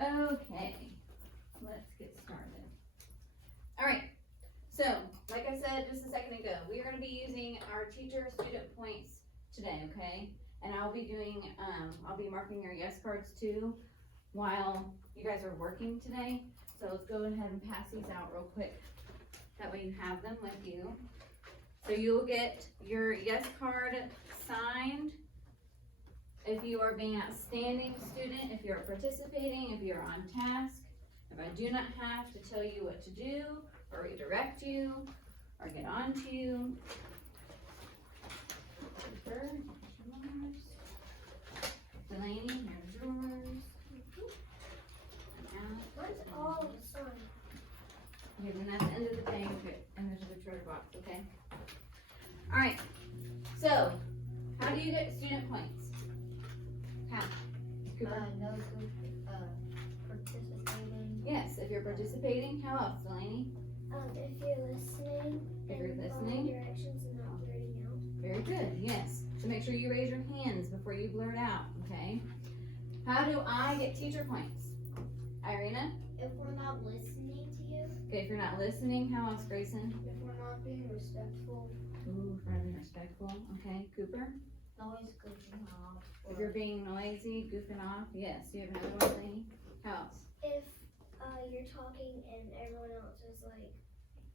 Okay, let's get started. All right, so like I said just a second ago, we are going to be using our teacher student points today, okay? And I'll be doing, I'll be marking your yes cards too while you guys are working today. So let's go ahead and pass these out real quick. That way you have them with you. So you'll get your yes card signed if you are being an outstanding student, if you're participating, if you're on task, if I do not have to tell you what to do, or redirect you, or get on to you. Delaney, here's yours. What's all the sun? Okay, then that's the end of the thing, and there's a treasure box, okay? Alright, so, how do you get student points? How? Participating. Yes, if you're participating, how else, Delaney? If you're listening. If you're and listening. following directions and not blurting out. Very good, yes. So make sure you raise your hands before you blurt out, okay? How do I get teacher points? Irina? If we're not listening to you. Okay, if you're not listening, how else, Grayson? If we're not being respectful. Ooh, if we're not being respectful, okay. Cooper? Always goofing off. If you're being noisy, goofing off, yes. Do you have another one, Delaney? How else? If you're talking and everyone else is like,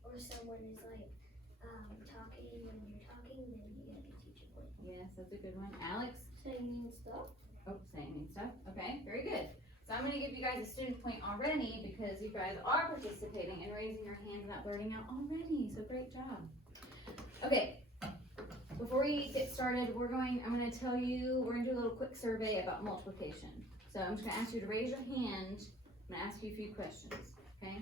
or someone is like talking when you're talking, then you get a teacher point. Yes, that's a good one. Alex? Saying mean stuff. Oh, saying mean stuff. Okay, very good. So I'm gonna give you guys a student point already because you guys are participating and raising your hand without blurting out already. So great job. Okay, before we get started, I'm gonna tell you, we're gonna do a little quick survey about multiplication. So I'm just gonna ask you to raise your hand. I'm gonna ask you a few questions, okay?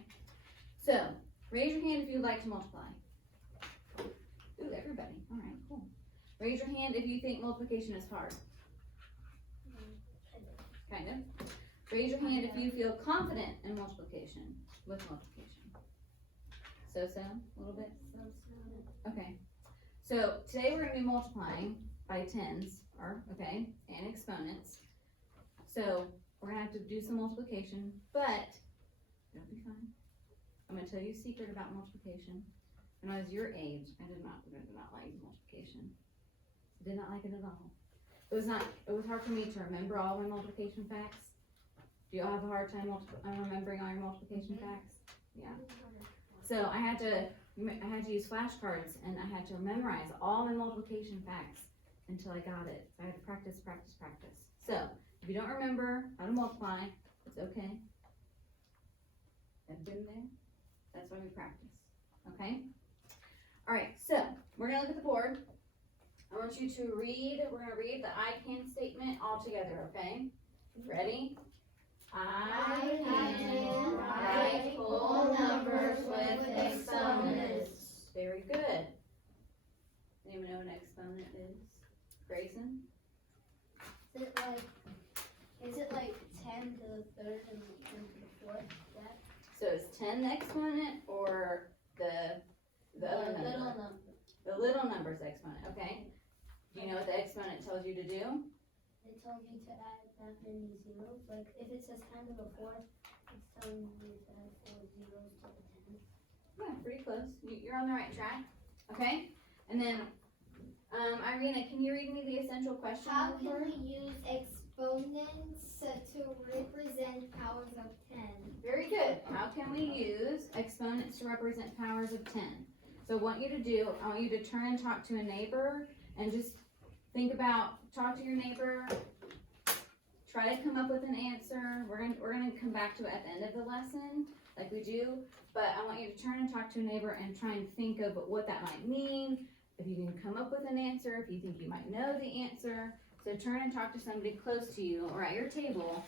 So, raise your hand if you'd like to multiply. Ooh, everybody. All right, cool. Raise your hand if you think multiplication is hard. Kind of. Raise your hand if you feel confident in multiplication, with multiplication. So, a little bit? Okay. So, today we're gonna be multiplying by tens, and exponents. So, we're gonna have to do some multiplication, but it'll be fun. I'm gonna tell you a secret about multiplication. When I was your age, I did not like multiplication. I did not like it at all. It was hard for me to remember all my multiplication facts. Do y'all have a hard time remembering all your multiplication facts? Yeah. So I had to use flashcards and I had to memorize all my multiplication facts until I got it. So I had to practice. So, if you don't remember how to multiply, it's okay. I've been there. That's why we practice, okay? All right, so we're gonna look at the board. I want you to we're gonna read the I can statement all together, okay? Ready? I can write whole numbers with exponents. Very good. Anyone know what an exponent is? Grayson? Is it like 10 to the third and 10 to the fourth? That? So is 10 the exponent or the other number? Little number. The little number's exponent, okay? Do you know what the exponent tells you to do? It tells you to add that many zeros. Like if it says 10 to the fourth, it's telling you to add 4 zeros to the 10. Yeah, pretty close. You're on the right track, okay? And then, Irina, can you read me the essential question? How can we use exponents to represent powers of 10? Very good. How can we use exponents to represent powers of 10? So I want you to turn and talk to a neighbor and just talk to your neighbor, try to come up with an answer. We're gonna come back to it at the end of the lesson, like we do, but I want you to turn and talk to a neighbor and try and think of what that might mean, if you can come up with an answer, if you think you might know the answer. So turn and talk to somebody close to you or at your table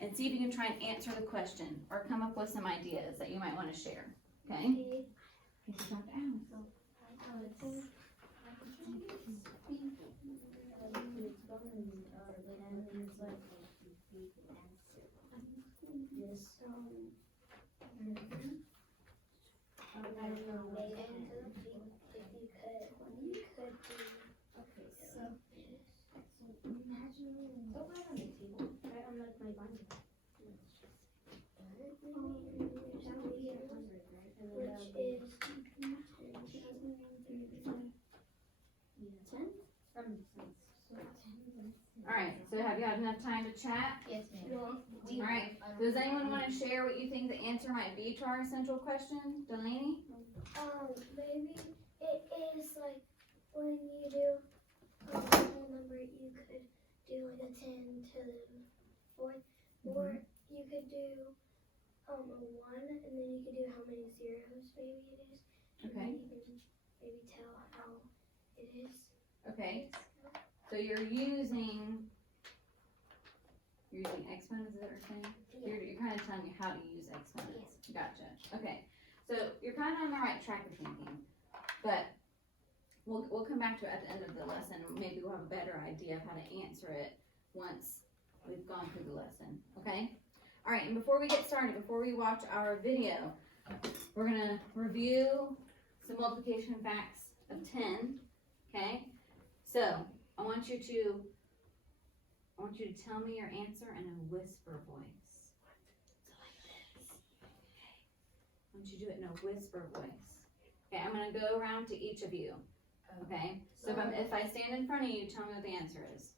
and see if you can try and answer the question or come up with some ideas that you might want to share, okay? Okay, so talk to Alice. I don't know. Imagine. Go right on the table. Right on my binder. So have you had enough time to chat? Yes, ma'am. Yeah. Alright, does anyone want to share what you think the answer might be to our central question? Delaney? Maybe it is like when you do a whole number, you could do like a 10 to the 4th, or you could do a 1, and then you could do how many zeros maybe it is. And Okay. then you can maybe tell how it is. Okay. So you're using exponents, is that what you're saying? Yeah. You're kind of telling me how to use exponents. Gotcha. Okay. So you're kind of on the right track of thinking, but we'll come back to it at the end of the lesson. Maybe we'll have a better idea of how to answer it once we've gone through the lesson. Okay. All right. And before we get started, before we watch our video, we're gonna review some multiplication facts of 10. Okay. So I want you to tell me your answer in a whisper voice. So like this. Okay. I want you to do it in a whisper voice. Okay, I'm gonna go around to each of you. Okay? So if I stand in front of you, tell me what the answer is.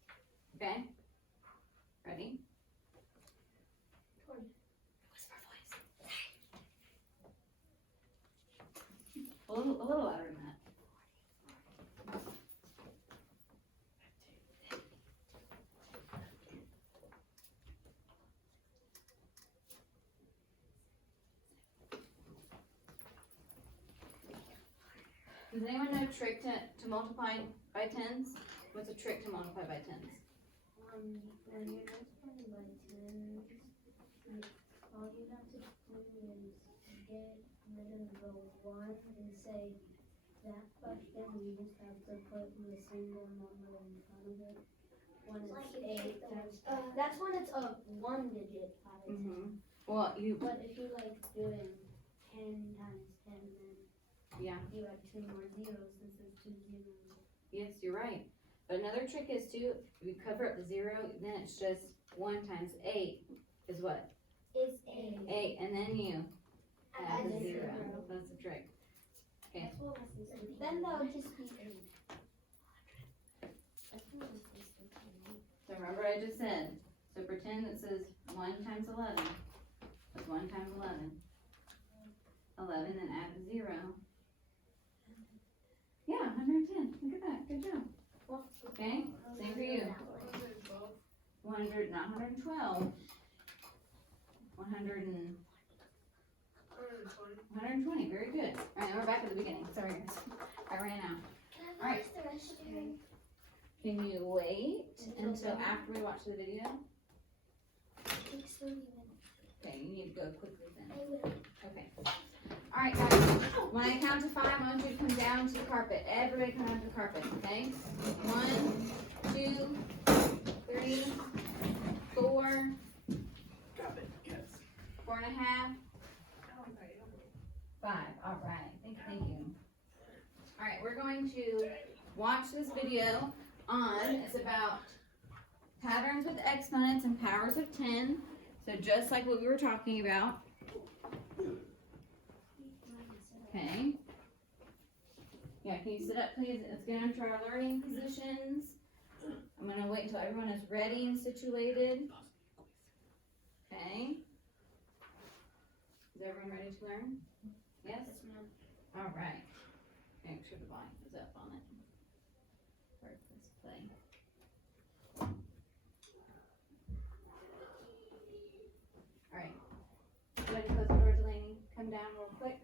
Okay? Ready? 20. Whisper voice. A little louder than that. Does anyone know a trick to multiply by tens? What's a trick to multiply by tens? When you're multiplying by 10, like, all you have to do is get rid of the 1 and say that, but then you just have to put the single number in front of it. When Like it's you 8 take times the 10. That's when it's a 1 digit out of 10. Well, But if you like doing 10 times 10, then yeah. you have 2 more zeros since it's 2 zeros. Yes, you're right. But another trick is too, if you cover up the 0, then it's just 1 times 8 is what? It's 8. 8, and then you add the the 0. 0. That's the trick. Okay. That's what my sister did. Then that would just be 8. That's what my sister did. So remember what I just said. So pretend it says 1 times 11. That's 1 times 11. 11, then add the 0. Yeah, 110. Look at that. Good job. Okay, same for you. 100, not 112. 120. Very good. All right, now we're back at the beginning. Sorry, guys. I ran out. Can I Alright. use the restroom? Can you wait until after we watch the video? Take 30 minutes. Okay, you need to go quickly then. I will. Okay. All right, guys. When I count to 5, I want you to come down to the carpet. Everybody come down to the carpet, okay? 1, 2, 3, 4. Got it, yes. 4 and a half. 5. All right. Thank you. All right, we're going to watch this video it's about patterns with exponents and powers of 10. So just like what we were talking about. Okay. Yeah, can you sit up, please? Let's get into our learning positions. I'm going to wait until everyone is ready and situated. Okay. Is everyone ready to learn? Yes? All right. Make sure the volume is up on it. First, let's play. All right. Go ahead and close the door, Delaney. Come down real quick.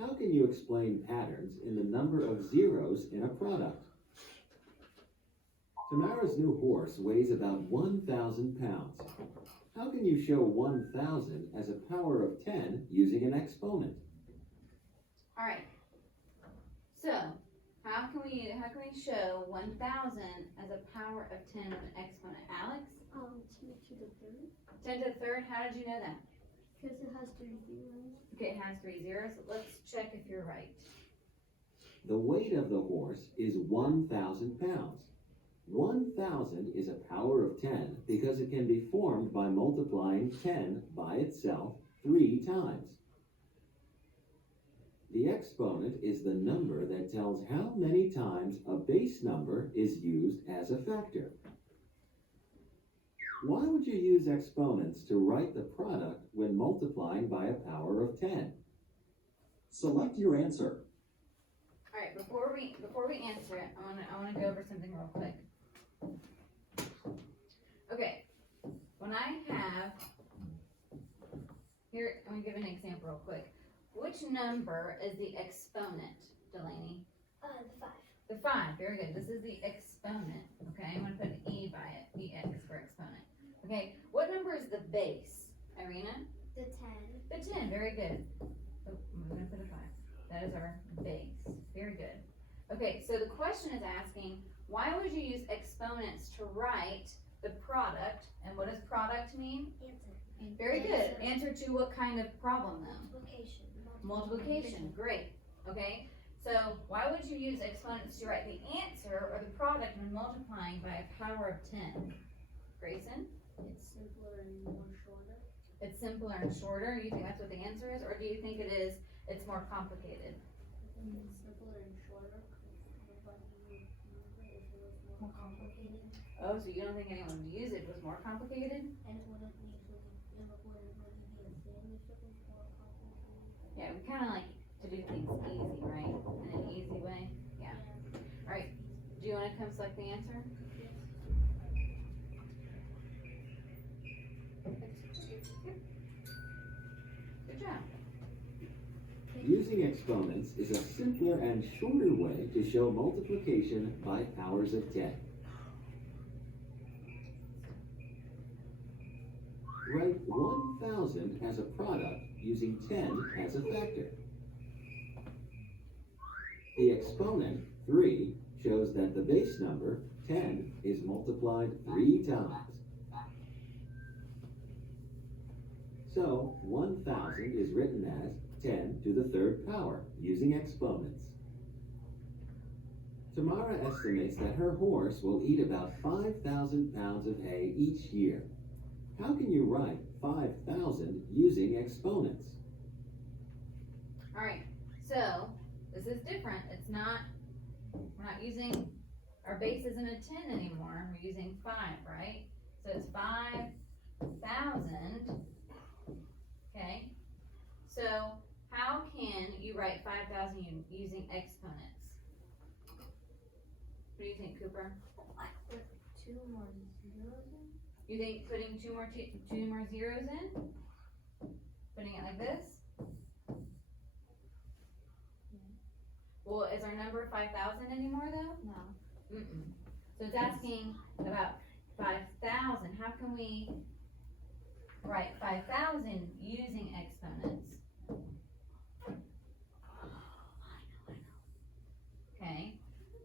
How can you explain patterns in the number of zeros in a product? Tamara's new horse weighs about 1,000 pounds. How can you show 1,000 as a power of 10 using an exponent? All right. So, how can we show 1,000 as a power of 10 with an exponent? Alex? 10 to the 3rd. 10 to the 3rd? How did you know that? Because it has 3 zeros. Okay, it has 3 zeros. Let's check if you're right. The weight of the horse is 1,000 pounds. 1,000 is a power of 10 because it can be formed by multiplying 10 by itself 3 times. The exponent is the number that tells how many times a base number is used as a factor. Why would you use exponents to write the product when multiplying by a power of 10? Select your answer. All right, before we answer it, I wanna go over something real quick. Okay, when I have here, I'm gonna give an example real quick. Which number is the exponent, Delaney? The 5. The 5. Very good. This is the exponent. Okay, I'm gonna put an e by it. Ex for exponent. Okay, what number is the base, Irina? The 10. The 10. Very good. Oh, I'm gonna put a 5. That is our base. Very good. Okay, so the question is asking, why would you use exponents to write the product? And what does product mean? Answer. Very good. Answer to what kind of problem though? Multiplication. Multiplication. Great. Okay, so why would you use exponents to write the answer or the product when multiplying by a power of 10? Grayson? It's simpler and more shorter. It's simpler and shorter. You think that's what the answer is, or do you think it's more complicated? It's simpler and shorter because nobody would use it if it was more complicated. Oh, so you don't think anyone would use it if it was more complicated? And it wouldn't really be a thing if it was more complicated. Yeah, we kind of like to do things easy, right? In an easy way. Yeah. All right. Do you want to come select the answer? Good job. Using exponents is a simpler and shorter way to show multiplication by powers of 10. Write 1,000 as a product using 10 as a factor. The exponent, 3, shows that the base number, 10, is multiplied 3 times. So, 1,000 is written as 10 to the 3rd power, using exponents. Tamara estimates that her horse will eat about 5,000 pounds of hay each year. How can you write 5,000 using exponents? All right. So this is different. We're not using, our base isn't a 10 anymore. We're using 5, right? So it's 5,000. Okay. So how can you write 5,000 using exponents? What do you think, Cooper? Put 2 more zeros in. You think putting two more zeros in? Putting it like this? Well, is our number 5,000 anymore though? No. Mm-mm. So it's asking about 5,000. How can we write 5,000 using exponents? Okay.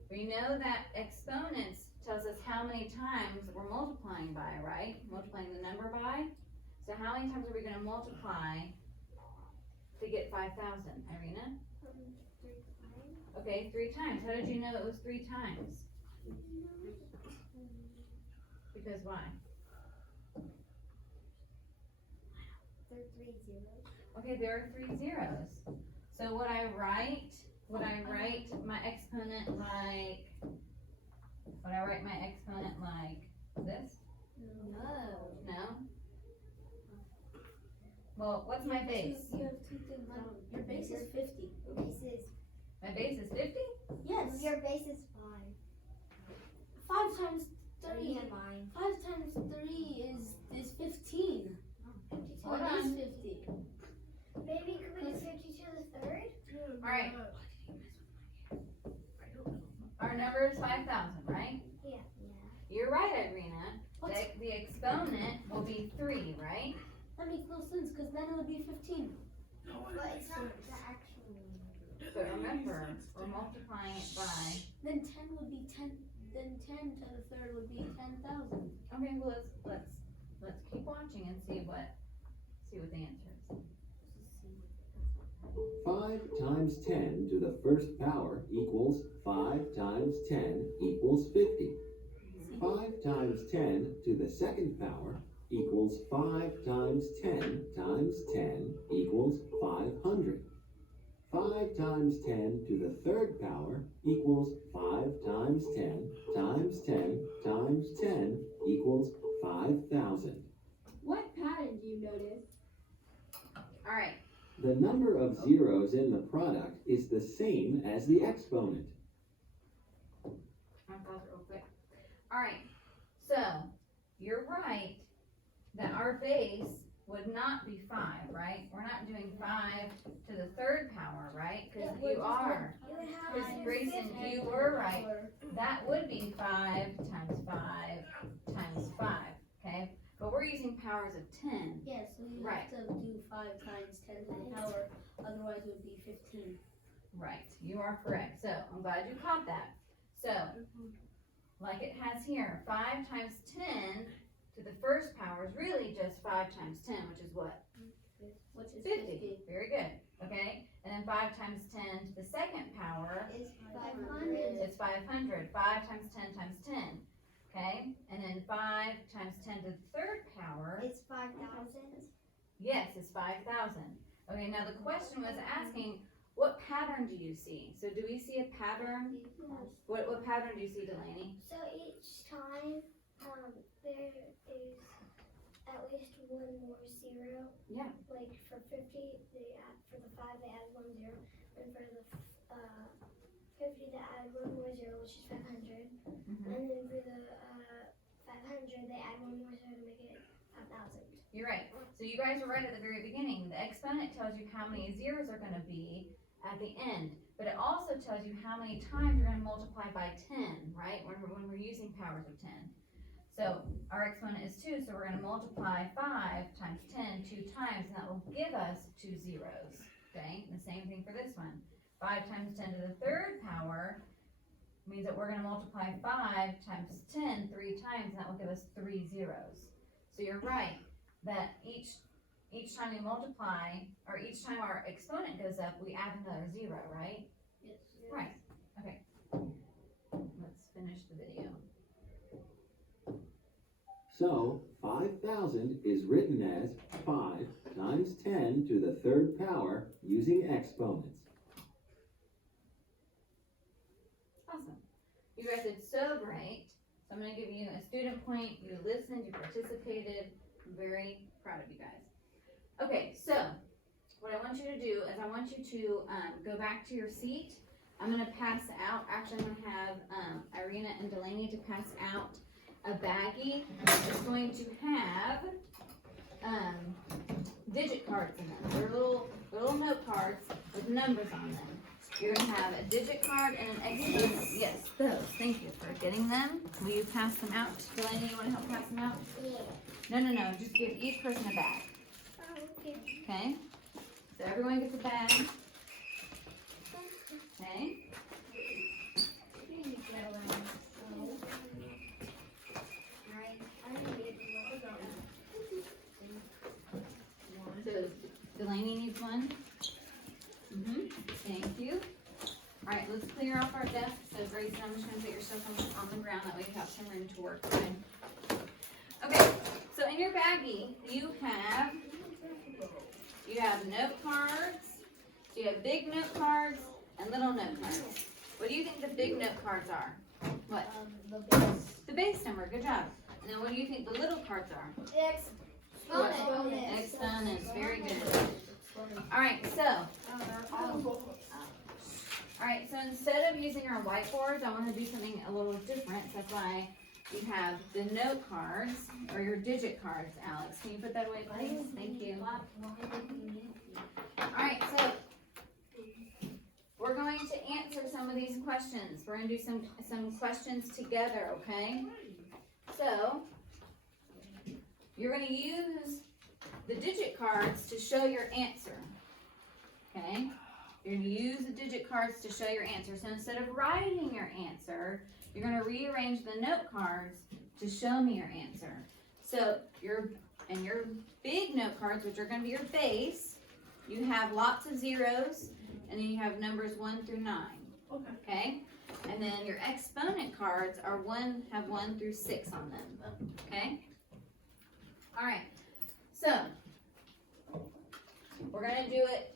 We know that exponents tells us how many times we're multiplying by, right? Multiplying the number by. So how many times are we going to multiply to get 5,000, Irina? 3 times. Okay, 3 times. How did you know it was 3 times? Because why? There are 3 zeros. Okay, there are 3 zeros. So would I write my exponent like, this? No. No? Well, what's my base? You have 2 things wrong. Your base is 50. My base is 50? Yes. Your base is 5 times 3. 5. Mine. 5 times 3 is 15. So Hold it is on. 50. Maybe could we do 50 to the 3rd? Alright. Our number is 5,000, right? Yeah. You're right, Irina. What? The exponent will be 3, right? That makes no sense because then it would be 15. But it's not the actual number. But remember, we're multiplying it by. Then 10 would be 10. Then 10 to the 3rd would be 10,000. Okay, well let's keep watching and see what the answer is. 5 times 10 to the 1st power equals 5 times 10 equals 50. 5 times 10 to the 2nd power equals 5 times 10 times 10 equals 500. 5 times 10 to the third power equals 5 times 10 times 10 times 10 equals 5,000. What pattern do you notice? Alright, The number of zeros in the product is the same as the exponent. I'll pause it real quick. Alright, so you're right that our base would not be 5, right? We're not doing 5 to the third power, right? Because you are. You would have Because to Grayson, you were right. That would be 5 times 5 times 5, okay? But we're using powers of 10. Yes, so you Right. have to do 5 times 10 to the power, otherwise it would be 15. Right, you are correct. So I'm glad you caught that. So, like it has here, 5 times 10 to the first power is really just 5 times 10, which is what? Which is 50. Very good. Okay? And then 5 times 10 to the second power It's 500. is 500. 5 times 10 times 10. Okay? And then 5 times 10 to the third power, It's 5,000. yes, is 5,000. Okay, now the question was asking, what pattern do you see? So do we see a pattern? What pattern do you see, Delaney? So each time, there is at least one more zero. Yeah. Like for 50, for the 5 they add 1 0, and for the 50 they add 1 more zero, which is 500. Mhm. And then for the 500 they add 1 more zero to make it 5,000. You're right. So you guys were right at the very beginning. The exponent tells you how many zeros are going to be at the end, but it also tells you how many times you're going to multiply by 10, right? When we're using powers of 10. So our exponent is 2, so we're going to multiply 5 times 10 2 times, and that will give us 2 zeros. Okay, and the same thing for this one. 5 times 10 to the third power means that we're going to multiply 5 times 10 3 times, and that will give us 3 zeros. So you're right that each time we multiply, or each time our exponent goes up, we add another 0, right? Yes. Right. Okay. Let's finish the video. So 5,000 is written as 5 times 10 to the third power using exponents. Awesome. You guys did so great. So I'm going to give you a student point. You listened, you participated. I'm very proud of you guys. Okay, so what I want you to do is I want you to go back to your seat. I'm going to pass out, actually I'm going to have Irina and Delaney to pass out a baggie that's going to have digit cards in them. They're little note cards with numbers on them. You're going to have a digit card and an exponent. Yes, those. Thank you for getting them. Will you pass them out? Delaney, you want to help pass them out? Yeah. No. Just give each person a bag. Oh, okay. Okay? So everyone gets a bag. Okay? So Delaney needs one. Thank you. All right, let's clear off our desk. So Grayson, I'm just gonna put your stuff on the ground. That way you have some room to work. Okay. So in your baggie, you have note cards. So you have big note cards and little note cards. What do you think the big note cards are? What? The base. The base number. Good job. And then what do you think the little cards are? Exponents. Exponents. Very good. All right. So. All right. So instead of using our whiteboards, I want to do something a little different. That's why you have the note cards or your digit cards. Alex, can you put that away, please? Thank you. All right. So. We're going to answer some of these questions. We're going to do some questions together, okay? So, you're going to use the digit cards to show your answer, okay? You're going to use the digit cards to show your answer. So instead of writing your answer, you're going to rearrange the note cards to show me your answer. So, your big note cards, which are going to be your base, you have lots of zeros, and then you have numbers 1 through 9. Okay? And then your exponent cards are have 1 through 6 on them. Okay? Alright. So we're gonna do it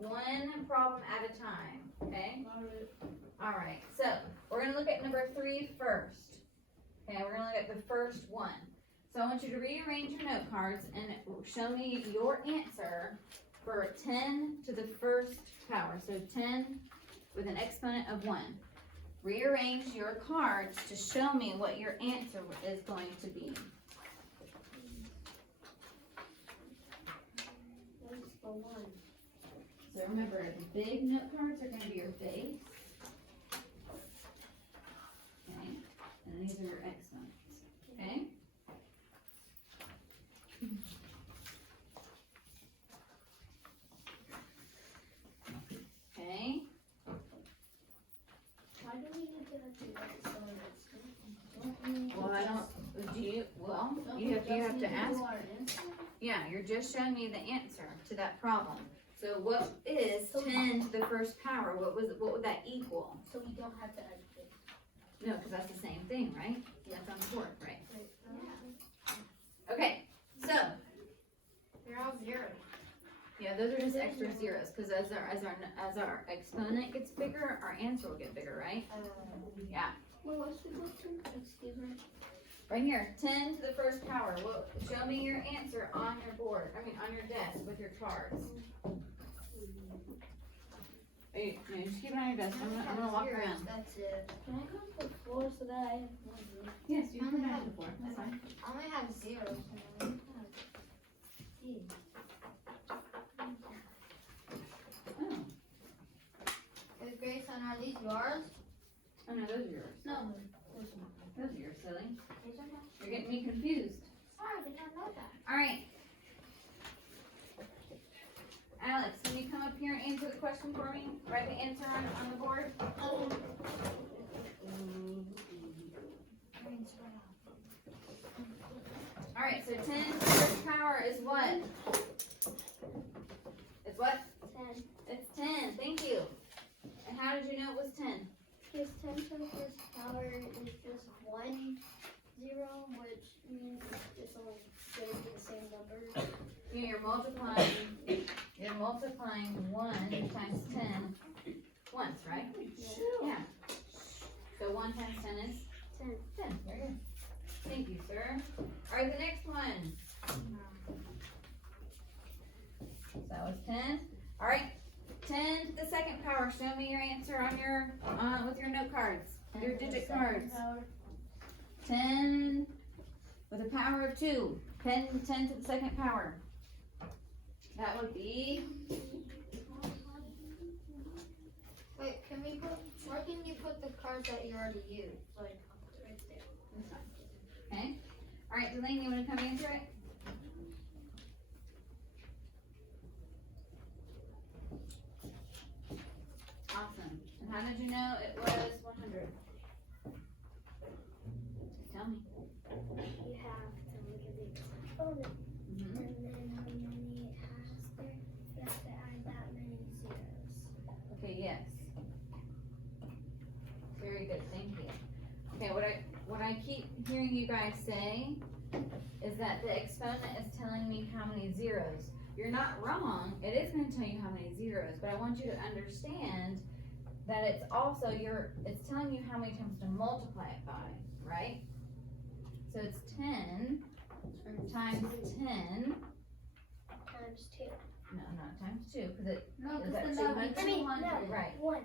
one problem at a time, okay? Alright, so we're gonna look at number 3 first. Okay, we're gonna look at the first one. So I want you to rearrange your note cards and show me your answer for 10 to the first power. So 10 with an exponent of 1. Rearrange your cards to show me what your answer is going to be. What's the one? So remember, the big note cards are going to be your base. Okay, and these are your exponents. Okay? Okay, Why do we need to have to write exponents? well, I don't, do you, well, you have to ask, yeah, you're just showing me the answer to that problem. So what is 10 to the first power? What would that equal? So we don't have to add it. No, because that's the same thing, right? That's on the board, right? Right. Okay, so, They're all zeros. yeah, those are just extra zeros, because as our exponent gets bigger, our answer will get bigger, right? Yeah. Well, what's the question? Excuse me. Right here, 10 to the first power. Well, show me your answer on your board, on your desk with your cards. No, just keep it on your desk. I'm gonna walk around. That's it. Can I go to the floor so that I have more room? Yes, you can put it on the floor. That's fine. I only have zeros. So I only have C. Oh, Hey, Grayson, are these yours? oh no, those are yours. No. Those are yours, silly. These are not. You're getting me confused. Sorry, I did not know that. All right. Alex, can you come up here and answer the question for me? Write the answer on the board. All right, so 10 to the first power is what? It's what? 10. It's 10, thank you. And how did you know it was 10? Because 10 to the first power is just 1 0, which means it's only going to be the same number. You're multiplying 1 times 10 once, right? Yeah. So 1 times 10 is 10. 10, very good. Thank you, sir. All right, the next one. So that was 10. All right, 10 to the second power. Show me your answer on your, with your note cards, your digit cards. 10 with a power of 2. 10 to the second power. That would be, Wait, where can you put the cards that you already used? Like, right there. okay. All right, Delaney, you want to come answer it? Awesome. And how did you know it was 100? Tell me. You have to look at the exponent, Mhm. and then how many it has there. You have to add that many zeros. Okay, yes. Very good, thank you. Okay, what I keep hearing you guys say is that the exponent is telling me how many zeros. You're not wrong, it is gonna tell you how many zeros, but I want you to understand that it's also it's telling you how many times to multiply it by, right? So it's 10 times 10, Times 2. no, not times 2, because it No, is because actually then that would 100, no, right? 1.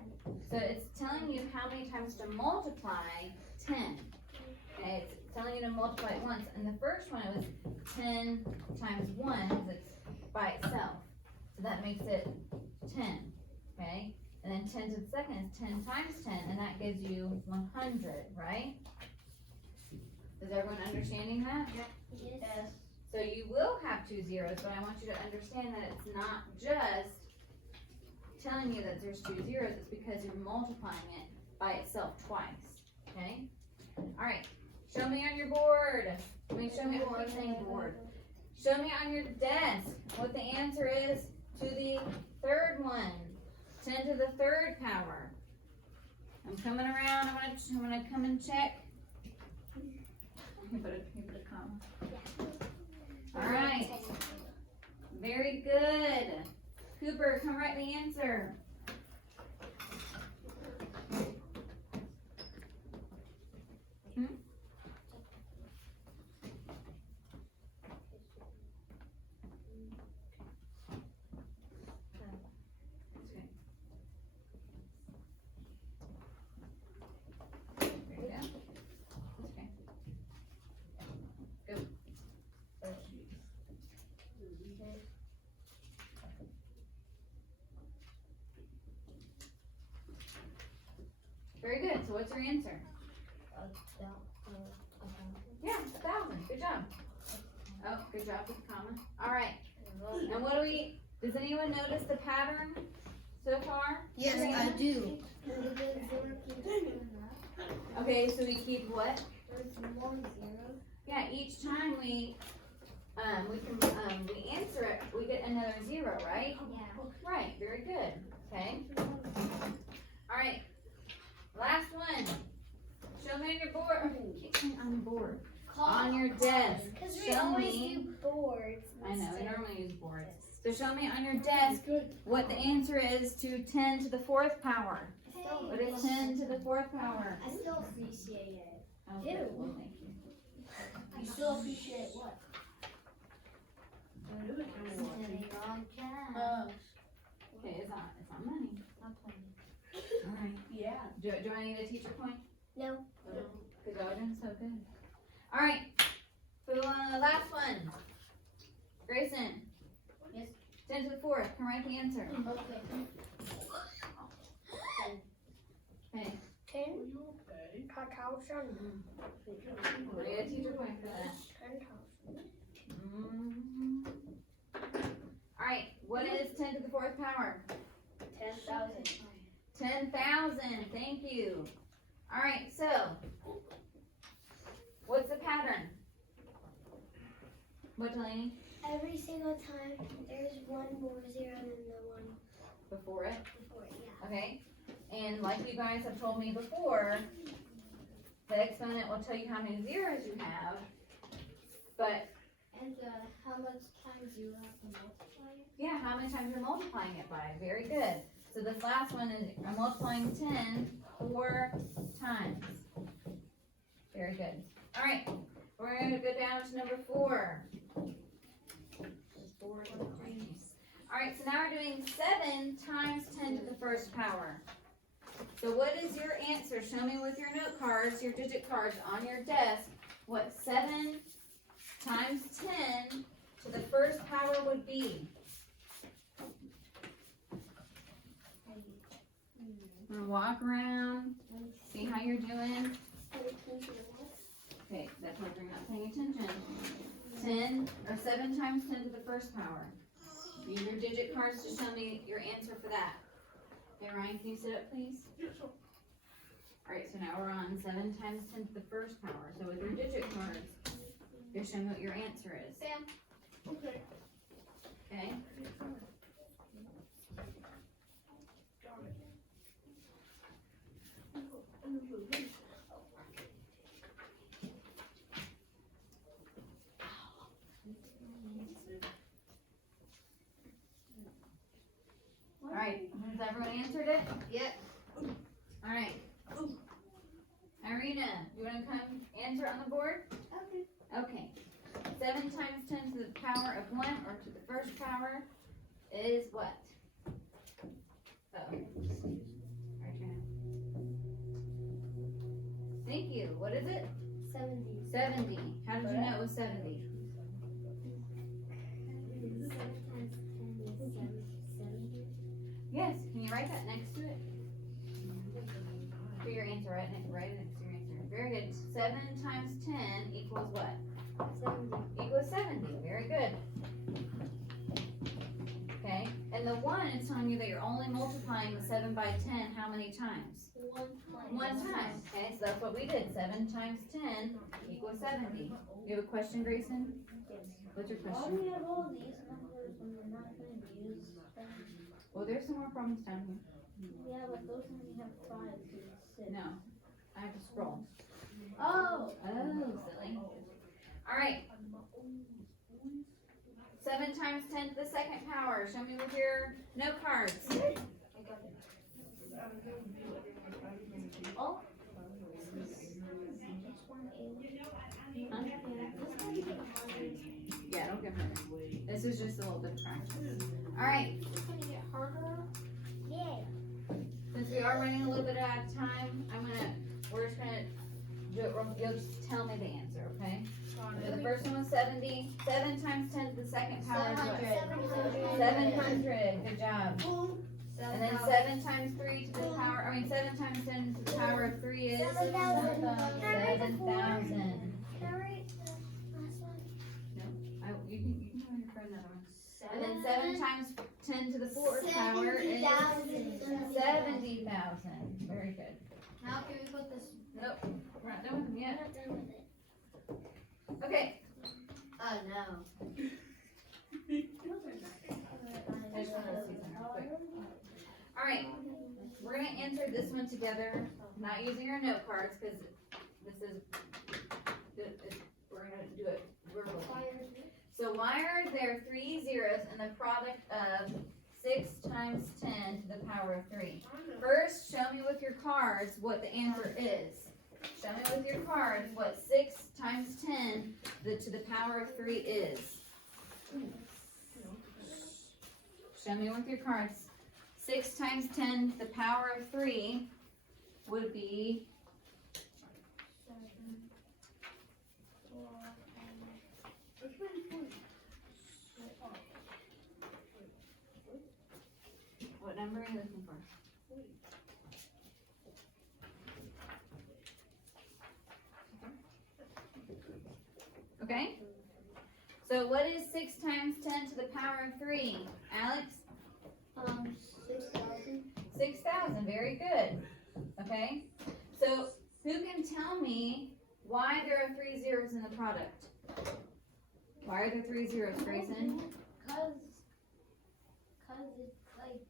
So it's telling you how many times to multiply 10. Okay, it's telling you to multiply it once. And the first one, it was 10 times 1, because it's by itself. So that makes it 10, okay? And then 10 to the second is 10 times 10, and that gives you 100, right? Is everyone understanding that? Yes. So you will have 2 zeros, but I want you to understand that it's not just telling you that there's 2 zeros, it's because you're multiplying it by itself twice, okay? Alright, show me on your board. Show me on the same board. Show me on your desk what the answer is to the third one. 10 to the third power. I'm coming around, I'm gonna come and check. You put a comma. Alright, very good. Cooper, come write the answer. There you go. Okay. Go. Very good. So what's your answer? Yeah, 1,000. Good job. Oh, good job with the comma. All right. And what do we? Does anyone notice the pattern so far? Yes, I do. Okay, so we keep what? There's one zero. Yeah, each time we answer it, we get another 0, right? Yeah. Right. Very good. Okay. All right. Last one. Show me on your board. Keep me on the board. On your desk. Because we Show always me. do boards. I know, we normally use boards. So show me on your desk what the answer is to 10 to the 4th power. What is 10 to the 4th power? I still appreciate it. Okay, Ew. well, thank you. You still appreciate what? Sitting on cash. Okay, it's on money. I'm playing. All right. Yeah. Do I need a teacher point? No. Because y'all are doing so good. All right. For the last one. Grayson. Yes. 10 to the 4th. Come write the answer. Okay. Okay. 10. Okay. Cacao sun. I need a teacher point for that. 10,000. Mhm. All right. What is 10 to the 4th power? 10,000. 10,000. Thank you. All right. So, what's the pattern? What, Delaney? Every single time there's one more zero than the one Before it. before it. Yeah. Okay. And like you guys have told me before, the exponent will tell you how many zeros you have. But And how much times you have to multiply it? yeah, how many times you're multiplying it by. Very good. So this last one is I'm multiplying 10 4 times. Very good. All right. We're going to go down to number 4. All right, so now we're doing 7 times 10 to the 1st power. So what is your answer? Show me with your note cards, your digit cards on your desk, what 7 times 10 to the 1st power would be. I'm gonna walk around, see how you're doing. Okay, that's like you're not paying attention. 10 or 7 times 10 to the 1st power. Use your digit cards to show me your answer for that. Okay, Ryan, can you sit up, please? Alright, so now we're on 7 times 10 to the 1st power. So with your digit cards, you're showing what your answer is. Okay. Okay? Got it. Alright, has everyone answered it? Yep. Alright. Irina, you wanna come answer on the board? Okay. Okay. 7 times 10 to the power of 1 or to the 1st power is what? Uh-oh. Alright, Trina. Thank you. What is it? 70. 70. How did you know it was 70? 7 times 10 is 70. Yes. Can you write that next to it? For your answer, write it next to your answer. Very good. 7 times 10 equals what? 70. Equals 70. Very good. Okay. And the 1 is telling you that you're only multiplying the 7 by 10 how many times? 1 time. Okay, so that's what we did. 7 times 10 equals 70. You have a question, Grayson? What's your Why do question? we have all these numbers when we're not going to use them? Well, there's some more problems down here. Yeah, but those only have 5 to 6. No. I have to scroll. Oh! Oh, silly. Alright. 7 times 10 to the second power. Show me with your note cards. Oh. Yeah, don't get hurt. This is just a little bit of practice. Alright, Yeah. since we are running a little bit out of time, we're just gonna do it real, you'll just tell me the answer, okay? So the first one was 70. 7 times 10 to the second power is what? 700. Good job. And then 7 times 3 to the power, 7 times 10 to the power of 3 is 7,000. 7,000. Can I write the last one? You can go in for another one. And then 7 times 10 to the fourth power is 70,000. 70,000. Very good. Now can we put this? Nope, we're not done with them I'm yet. not done with it. Okay, Oh no. I just wanted to see something real quick. Alright, we're gonna answer this one together, not using our note cards, because we're gonna do it verbally. So why are there 3 zeros in the product of 6 times 10 to the power of 3? First, show me with your cards what the answer is. Show me with your cards what 6 times 10 to the power of 3 is. Show me with your cards. 6 times 10 to the power of 3 would be what number are you looking for? Okay? So what is 6 times 10 to the power of 3? Alex? 6,000. 6,000, very good. Okay? So who can tell me why there are 3 zeros in the product? Why are there 3 zeros, Grayson? Cause it's like,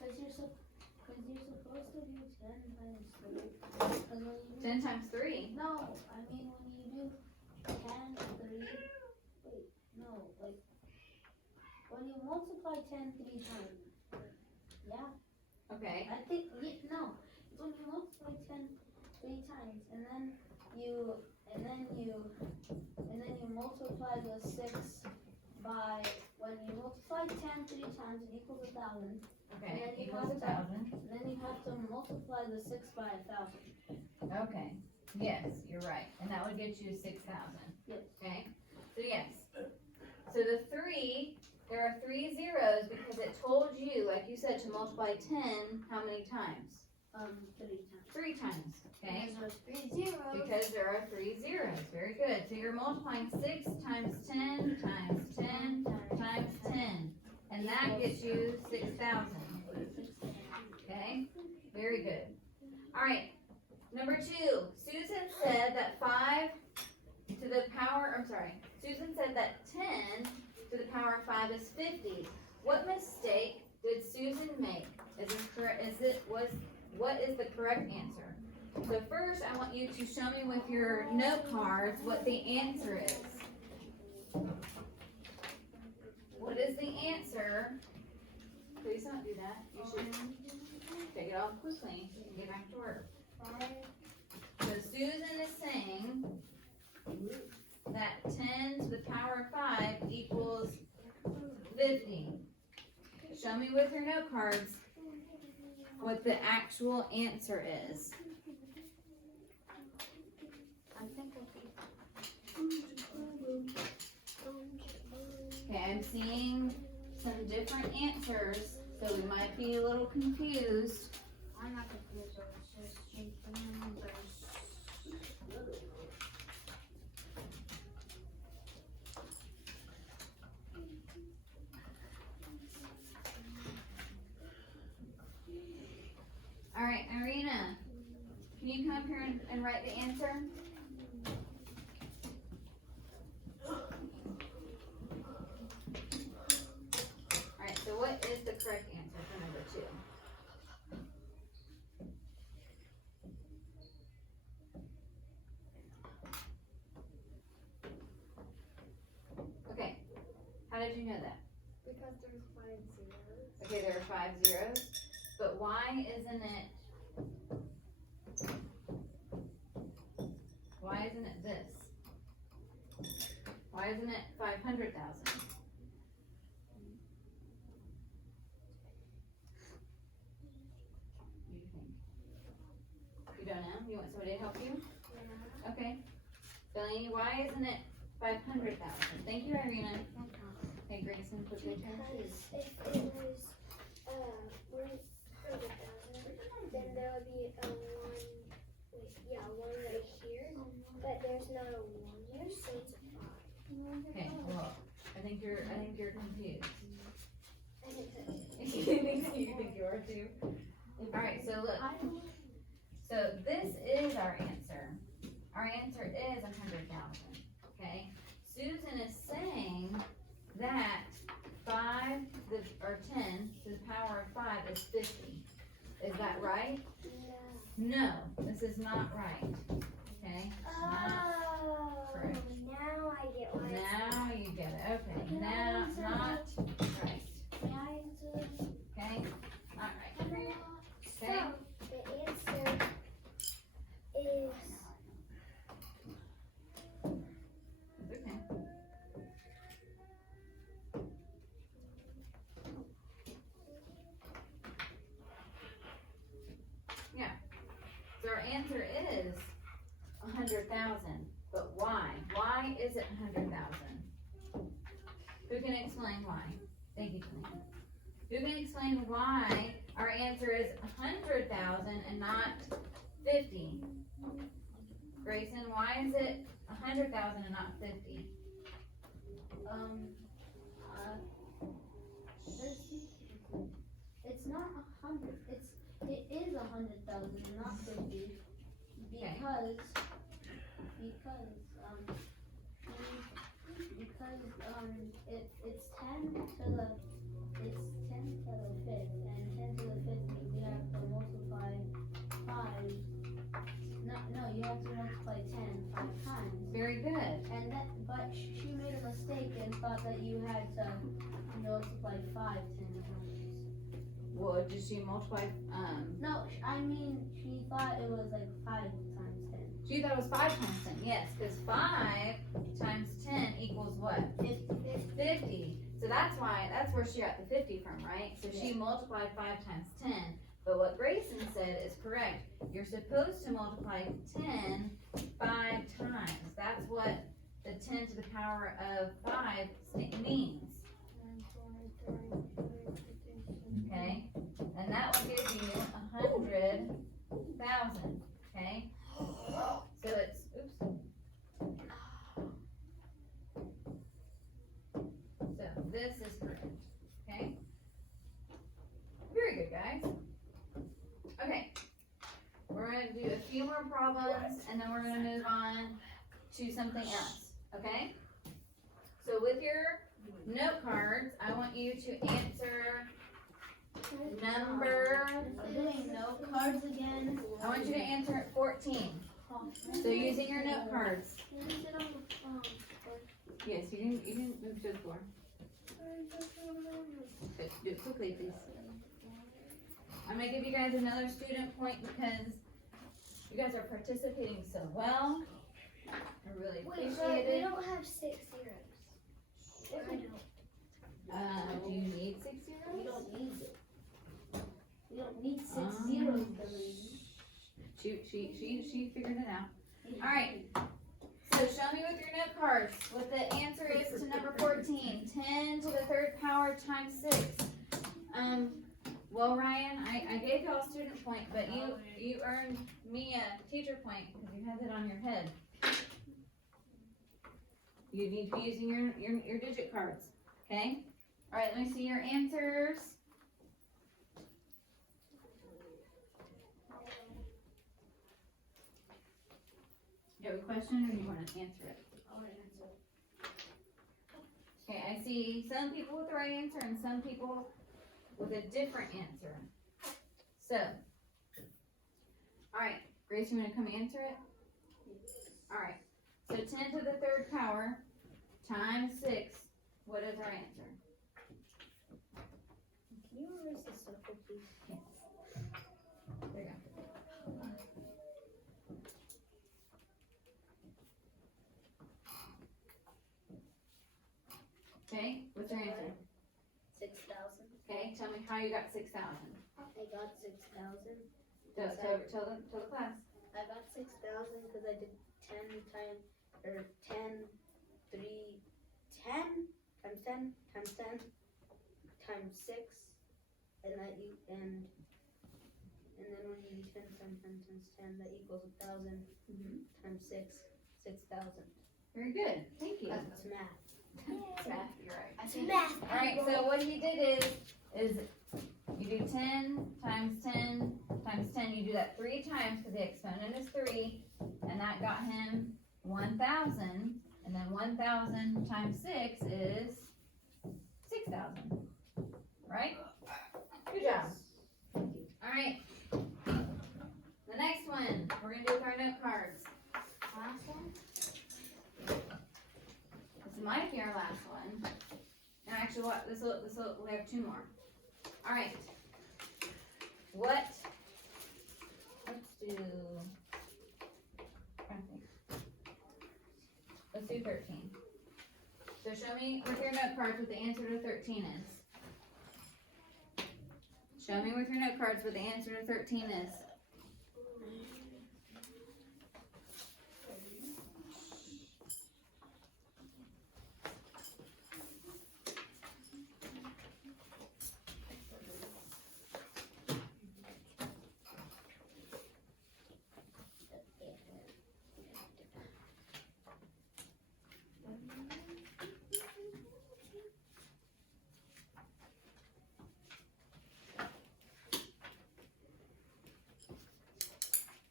cause you're supposed to do 10 times 3. 'Cause when you do 10 times 3. no, I mean when you do 10, 3, wait, no, like, when you multiply 10 3 times, yeah, Okay. I think, no, when you multiply 10 3 times, and then you multiply the 6 by, when you multiply 10 3 times, it equals 1,000, Okay. And then you Equals have to- 1,000. and then you have to multiply the 6 by 1,000. Okay. Yes, you're right. And that would get you 6,000. Yes. Okay? So yes. So the 3, there are 3 zeros because it told you, like you said, to multiply 10 how many times? 3 times. 3 times. Okay? Because there's 3 zeros. Because there are 3 zeros. Very good. So you're multiplying 6 times 10 times 10 times 10. And that gets you 6,000. Okay? Very good. Alright. Number 2. Susan said that 5 to the power, Susan said that 10 to the power of 5 is 50. What mistake did Susan make? What is the correct answer? So first, I want you to show me with your note cards what the answer is. What is the answer? Please don't do that. You should take it off quickly and get back to work. So Susan is saying that 10 to the power of 5 equals 50. Show me with your note cards what the actual answer is. I think Okay, I'm seeing some different answers, so we might be a little confused. I'm not confused, I was just changing the numbers. Alright, Irina, can you come up here and write the answer? Alright, so what is the correct answer for number 2? Okay, how did you you know that? Because there's 5 zeros. Okay, there are 5 zeros, but why isn't it this? Why isn't it 500,000? What do you think? You don't know? You want somebody to help you? Yeah. Okay. Billy, why isn't it 500,000? Thank you, Irina. Okay, Grayson, quickly turn. Because if it was 100,000, then there would be a 1 right here, but there's not a 1 here, so it's a 5. Okay, well, I think you're confused. I think so. You think you are too? Alright, so look. So this is our answer. Our answer is 100,000. Okay? Susan is saying that 10 to the power of 5 is 50. Is that right? No, this is not right. Okay? Oh, correct. now I get why it's Now you get it. Okay. Can I Now, answer not right. Can I answer? Okay? Alright. Okay? So, the answer is It's okay. Yeah. So our answer is 100,000. But why? Why is it 100,000? Who can explain why? Thank you, Colleen. Who can explain why our answer is 100,000 and not 50? Grayson, why is it 100,000 and not 50? It's not 100. It is 100,000, not 50. Because it's 10 to the 5th, and 10 to the 5th means you have to multiply 5. No, you have to multiply 10 5 times. Very good. But she made a mistake and thought that you had to multiply 5 10 times. Well, did she multiply, No, I mean, she thought it was like 5 times 10. she thought it was 5 times 10, yes, because 5 times 10 equals what? 50. So that's where she got the 50 from, right? So she multiplied 5 times 10, but what Grayson said is correct. You're supposed to multiply 10 5 times. That's what the 10 to the power of 5 means, okay? And that will give you 100,000, okay? So it's, so this is correct, okay? Very good, guys. Okay, we're gonna do a few more problems and then we're gonna move on to something else, okay? So with your note cards, I want you to answer number, I'm doing note cards again. I want you to answer 14. So using your note cards. Can you sit on the phone? Yes, you can move to the floor. But do it quickly, please. I'm gonna give you guys another student point because you guys are participating so well. I really Wait, appreciate but we it. don't have 6 zeros. If we don't. Do you need 6 We zeros? don't need it. We don't need 6 Um, zeros, Billy. She figured it out. All right. So show me with your note cards what the answer is to number 14. 10 to the 3rd power times 6. Well, Ryan, I gave y'all a student point, but you earned me a teacher point because you had it on your head. You need to be using your digit cards, okay? All right, let me see your answers. Do you have a question or do you want to answer it? I want to answer. Okay, I see some people with the right answer and some people with a different answer. So, alright, Grace, you want to come answer it? Alright, so 10 to the 3rd power times 6 What is our answer? Can you erase the circle, please? There you go. Okay, what's your answer? 6,000. Okay, tell me how you got 6,000. I got 6,000. Tell the class. I got 6,000 because I did 10 times, or 10, 3, 10 times 10 times 10 times 6, and then when you do 10 times 10 times 10, that equals 1,000 times 6, 6,000. Very good, thank you. That's math. Math, you're right. I think Math. Alright, so what he did is you do 10 times 10 times 10, you do that 3 times because the exponent is 3, and that got him 1,000, and then 1,000 times 6 is 6,000, right? Good job. Alright, the next one, we're gonna do with our note cards. Last one? This might be our last one. And actually, what, we have 2 more. Alright. Let's do 13. So show me with your note cards what the answer to 13 is. Show me with your note cards what the answer to 13 is.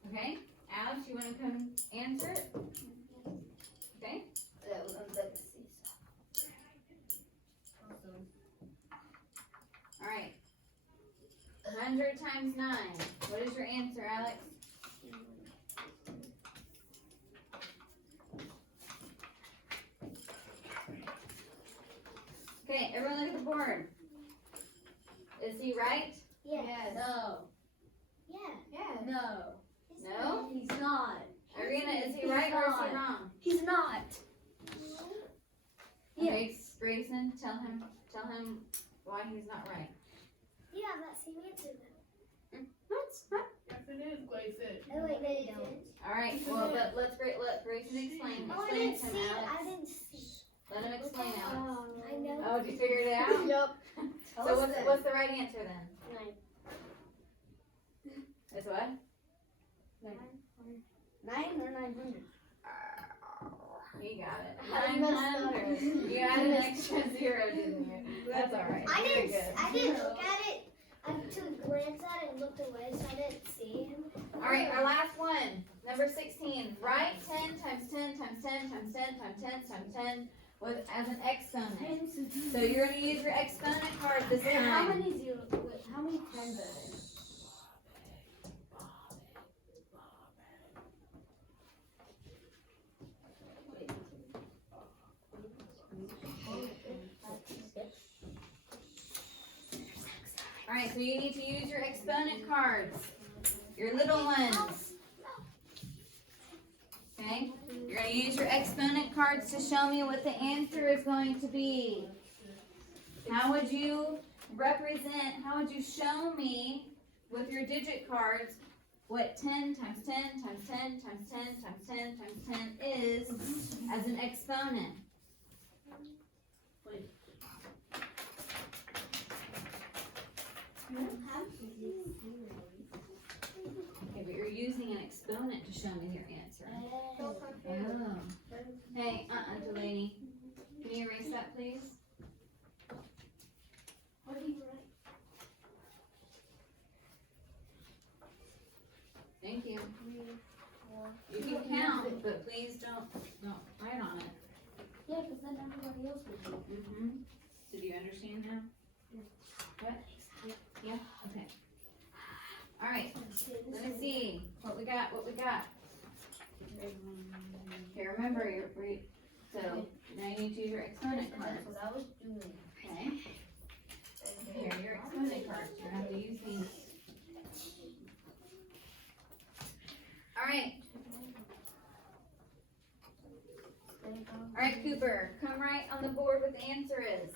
Okay, Alex, you want to come answer it? Okay. All right. 100 times 9. What is your answer, Alex? Okay, everyone look at the board. Is he right? Yes. No. Yeah. Yeah. No. No? He's not. Ariana, is he right or is he wrong? He's not. Yeah. Okay, Grayson, tell him why he's not right. Yeah, that same answer then. Yes, it is, Grayson. Oh wait, no, you didn't. All right. Well, let Grayson explain. Oh, I Explain didn't to him, see. Alex. I didn't see. Let him explain, Alex. I know. Oh, did you figure it out? Yup. So what's the right answer then? 9. It's what? 9 or 900? You got it. I messed up. 900. You added an extra 0, didn't you? That's all right. I Very didn't. good. I didn't look at it. I took a glance at it and looked away, so I didn't see him. All right, our last one, number 16. Write 10 times 10 times 10 times 10 times 10 times 10 with as an exponent. So you're going to use your exponent card this How time. many zeros? Wait, how many times are there? All right, so you need to use your exponent cards, your little ones. Okay, you're going to use your exponent cards to show me what the answer is going to be. How would you represent, how would you show me with your digit cards what 10 times 10 times 10 times 10 times 10 times 10 is as an exponent? Okay, but you're using an exponent to show me your answer. Oh. Hey, Delaney, can you erase that, please? What do you write? Thank you. You can count, but please don't write on it. Yeah, because then everybody else will do it. Mm-hmm. So do you understand now? What? Yeah? Okay. All right, let me see what we got. Okay, remember, So now you need to use your exponent That's cards. what I was doing. Okay. Here, your exponent cards. You have to use these. Alright. Alright, Cooper, come write on the board what the answer is.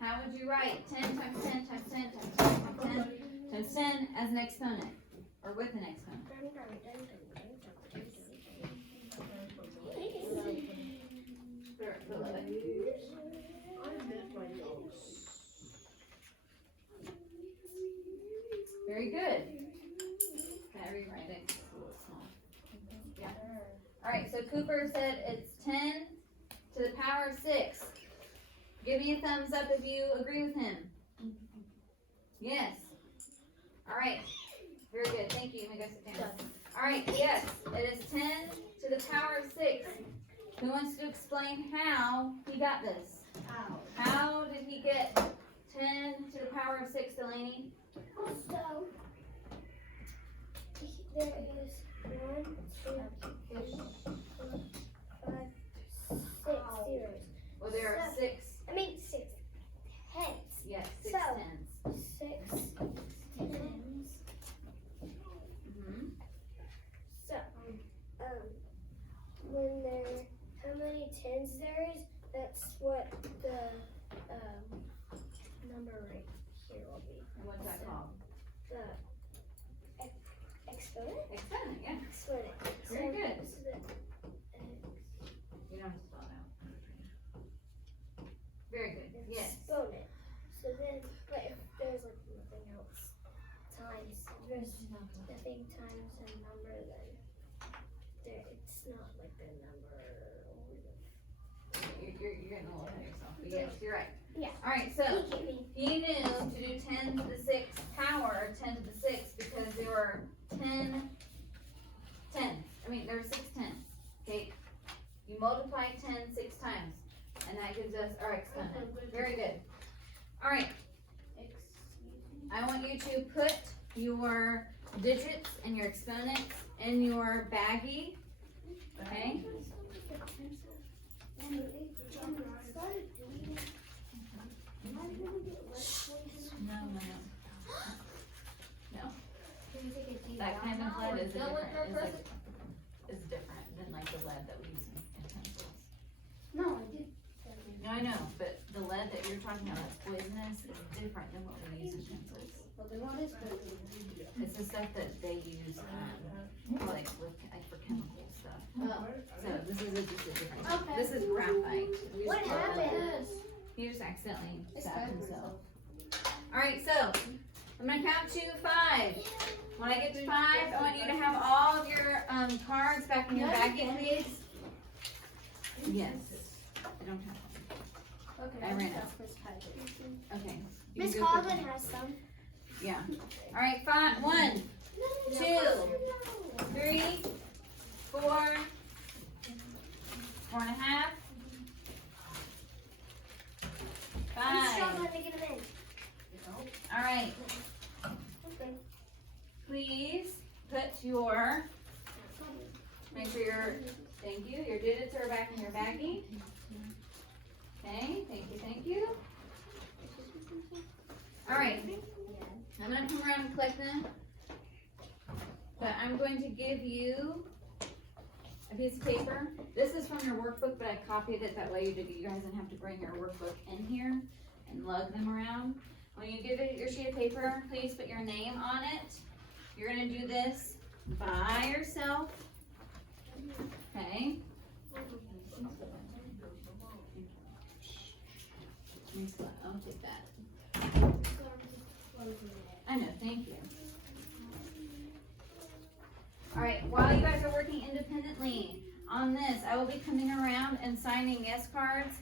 How would you write 10 times 10 times 10 times 10 times 10 times 10 as an exponent? Or with an exponent? Below it. Very good. Can I rewrite it? It's a little small. Yeah. Alright, so Cooper said it's 10 to the power of 6. Give me a thumbs up if you agree with him. Yes. Alright. Very good. Thank you. Let me go sit down. Alright, yes. It is 10 to the power of 6. Who wants to explain how he got this? How did he get 10 to the power of 6, Delaney? So, there is 1, 2, 3, 4, 5, 6 zeros. Well, there are 6. I mean 6 tens. Yes, 6 So- tens. 6 tens. Mm-hmm. So, when there, how many tens there is, that's what the number right here will be. And what's that called? The exponent? Exponent, yeah. Exponent. Very good. So the You don't have to spell it out. Very good. Yes. exponent. So then, but if there's like nothing else times, there's nothing times a number, then there, it's not like the number or You're getting a little ahead of yourself. But yes, you're right. Yeah. Alright, so the. Me. he knew to do 10 to the 6th power, 10 to the 6th, because there were 10 tens. I mean, there were 6 tens. Okay? You multiply 10 6 times, and that gives us our exponent. Very good. Alright, I want you to put your digits and your exponents in your baggie. Okay? No. That kind of lead is different than like the lead that we use in pencils. No, I did. No, I know, but the lead that you're talking about that's poisonous is different than what we use in pencils. Well, then what is good? It's the stuff that they use, like for chemical stuff. Oh. So this is just a different. Okay. This is graphite. We What just call it lead. happened? He just accidentally It's stabbed bad for himself. Alright, so I'm gonna count to 5. When I get to 5, I want you to have all of your cards back in your baggie, please. Yes. I don't have one. Okay. I ran out. Okay. You Miss can go for Calvin them. has some. Yeah. Alright, 5. 1, 2, 3, 4, 4 and a half. I'm 5. struggling to get him in. Alright, Okay. please put your, make sure thank you, your digits are back in your baggie. Okay, thank you. Alright, I'm gonna come around and collect them. But I'm going to give you a piece of paper. This is from your workbook, but I copied it, that way you guys didn't have to bring your workbook in here and lug them around. When you give it your sheet of paper, please put your name on it. You're gonna do this by yourself. Okay? I'll take that. I know, thank you. Alright, while you guys are working independently on this, I will be coming around and signing yes cards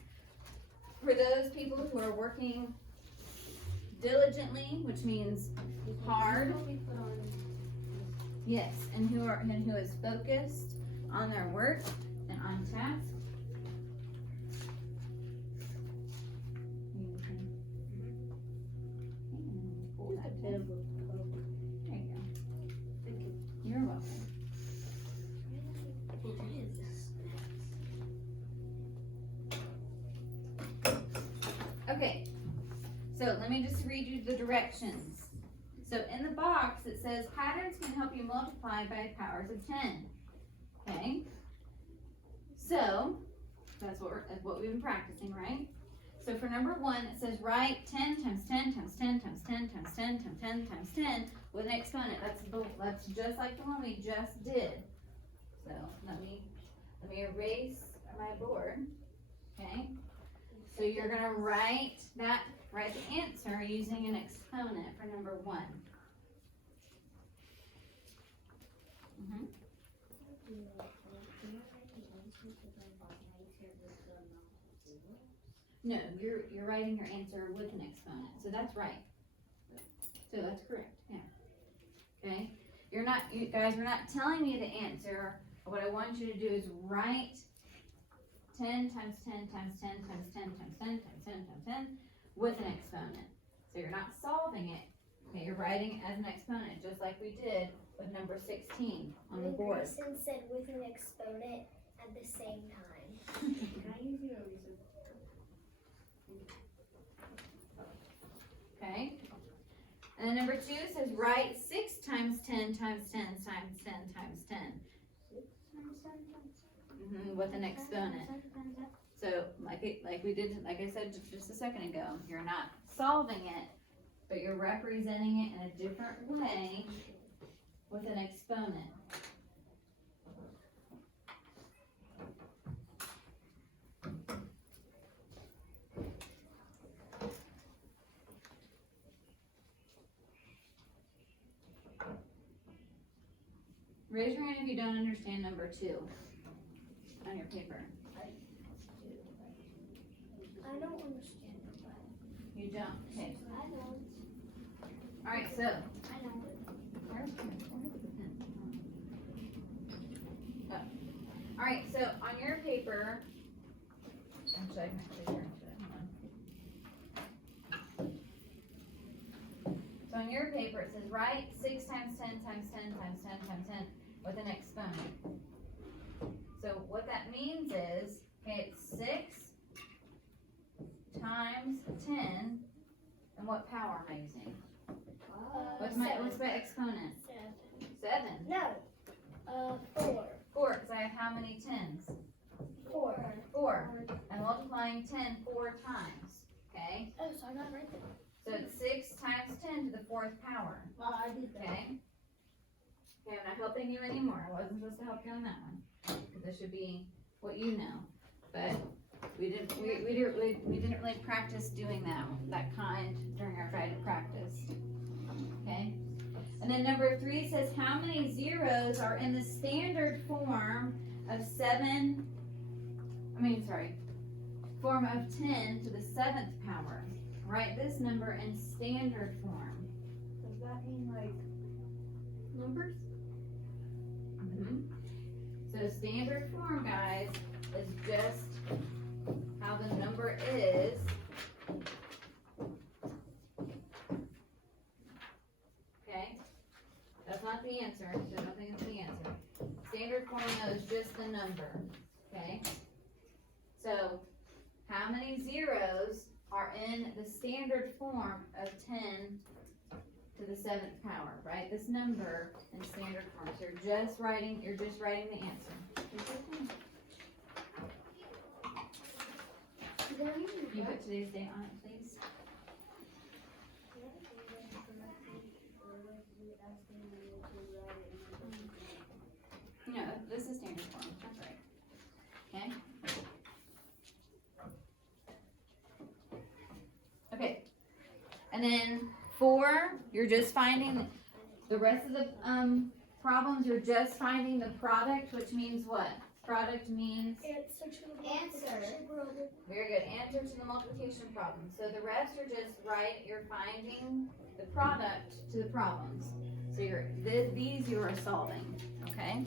for those people who are working diligently, which means hard. Yes, and who is focused on their work and on task. Pull that down. There you go. You're welcome. Okay, so let me just read you the directions. So in the box, it says patterns can help you multiply by powers of 10. Okay? So, that's what we've been practicing, right? So for number 1, it says write 10 times 10 times 10 times 10 times 10 times 10 times 10 with an exponent. That's just like the one we just did. So let me erase my board. Okay? So you're gonna write the answer using an exponent for number 1. No, you're writing your answer with an exponent, so that's right. So that's correct, yeah. Okay? You guys are not telling me the answer. What I want you to do is write 10 times 10 times 10 times 10 times 10 times 10 times 10 with an exponent. So you're not solving it. Okay, you're writing it as an exponent, just like we did with number 16 on the board. Grayson said with an exponent at the same time. Can I use your reason? Okay? And then number 2 says write 6 times 10 times 10 times 10 times 10. With an exponent. So like I said just a second ago, you're not solving it, but you're representing it in a different way with an exponent. Raise your hand if you don't understand number 2 on your paper. I don't understand it. You don't? Okay. I don't. Alright, so. I don't. Where's the pen? Oh. Alright, so on your paper, actually I can actually turn to it, hold on. So on your paper it says write 6 times 10 times 10 times 10 times 10 with an exponent. So what that means is, okay, it's 6 times 10, and what power am I using? What's my exponent? 7. No. 4. 4, because I have how many 10s? 4. 4. I'm multiplying 10 4 times, okay? Oh, so I got right there. So it's 6 times 10 to the 4th power, Well, I did that. okay? Okay, I'm not helping you anymore. I wasn't supposed to help you on that one. Because this should be what you know. But we didn't really practice doing that kind during our guided practice. Okay? And then number 3 says how many zeros are in the standard form of 10 to the 7th power. Write this number in standard form. Does that mean like Numbers? So standard form, guys, is just how the number is. Okay? That's not the answer, so don't think it's the answer. Standard formula is just the number, okay? So, how many zeros are in the standard form of 10 to the 7th power? Write this number in standard form. So you're just writing the answer. Can you put today's date on it, please? No, this is standard form. That's right. Okay? Okay. And then 4, you're just finding the rest of the problems, you're just finding the product, which means what? Product means? Answer. Very good. Answer to the multiplication problem. So the rest are just you're finding the product to the problems. So these you are solving, okay?